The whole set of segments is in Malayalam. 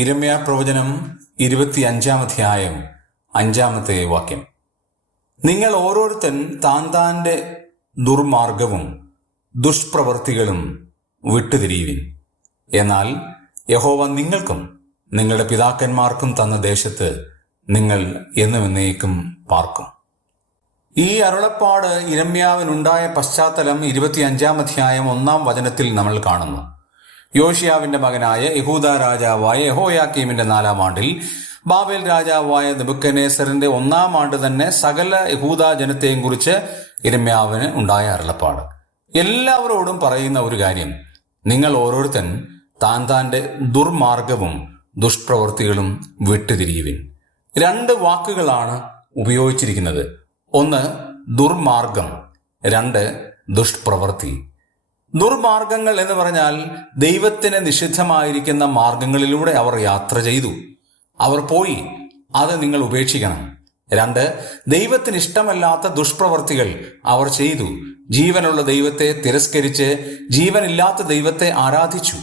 ഇരമ്യാ പ്രവചനം 25-ാം അധ്യായം 5-ാമത്തെ വാക്യം. നിങ്ങൾ ഓരോരുത്തൻ താന്താന്റെ ദുർമാർഗവും ദുഷ്പ്രവർത്തികളും വിട്ടുതിരിയുവിൻ. എന്നാൽ യഹോവ നിങ്ങൾക്കും നിങ്ങളുടെ പിതാക്കന്മാർക്കും തന്ന ദേശത്ത് നിങ്ങൾ എന്നുമെന്നേക്കും പാർക്കും. ഈ അരുളപ്പാട് ഇരമ്യാവിനുണ്ടായ പശ്ചാത്തലം 25-ാം അധ്യായം 1-ാം വചനത്തിൽ നമ്മൾ കാണുന്നു. യോശിയാവിന്റെ മകനായ യഹൂദാ രാജാവായ യെഹോയാക്കീമിന്റെ 4-ാം ആണ്ടിൽ ബാബേൽ രാജാവായ നെബൂഖദ്നേസറിന്റെ 1-ാം ആണ്ട് തന്നെ സകല യഹൂദാ ജനത്തെയും കുറിച്ച് ഇരമ്യാവിന് ഉണ്ടായ അരുളപ്പാട്. എല്ലാവരോടും പറയുന്ന ഒരു കാര്യം, നിങ്ങൾ ഓരോരുത്തൻ താന്താന്റെ ദുർമാർഗവും ദുഷ്പ്രവൃത്തികളും വിട്ടുതിരിയുവിൻ. 2 വാക്കുകളാണ് ഉപയോഗിച്ചിരിക്കുന്നത്. 1 ദുർമാർഗം, 2 ദുഷ്പ്രവൃത്തി. ദുർമാർഗങ്ങൾ എന്ന് പറഞ്ഞാൽ ദൈവത്തിന് നിഷിദ്ധമായിരിക്കുന്ന മാർഗങ്ങളിലൂടെ അവർ യാത്ര ചെയ്തു, അവർ പോയി, അത് നിങ്ങൾ ഉപേക്ഷിക്കണം. 2 ദൈവത്തിന് ഇഷ്ടമല്ലാത്ത ദുഷ്പ്രവർത്തികൾ അവർ ചെയ്തു. ജീവനുള്ള ദൈവത്തെ തിരസ്കരിച്ച് ജീവനില്ലാത്ത ദൈവത്തെ ആരാധിച്ചു.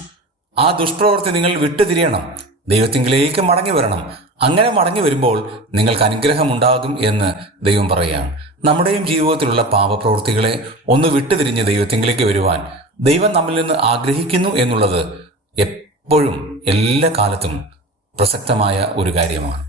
ആ ദുഷ്പ്രവൃത്തി നിങ്ങൾ വിട്ടുതിരിയണം, ദൈവത്തിങ്കിലേക്ക് മടങ്ങി വരണം. അങ്ങനെ മടങ്ങി വരുമ്പോൾ നിങ്ങൾക്ക് അനുഗ്രഹം ഉണ്ടാകും എന്ന് ദൈവം പറയുകയാണ്. നമ്മുടെയും ജീവിതത്തിലുള്ള പാപപ്രവൃത്തികളെ ഒന്ന് വിട്ടുതിരിഞ്ഞ് ദൈവത്തിങ്കിലേക്ക് വരുവാൻ ദൈവം നമ്മിൽ നിന്ന് ആഗ്രഹിക്കുന്നു എന്നുള്ളത് എപ്പോഴും എല്ലാ കാലത്തും പ്രസക്തമായ ഒരു കാര്യമാണ്.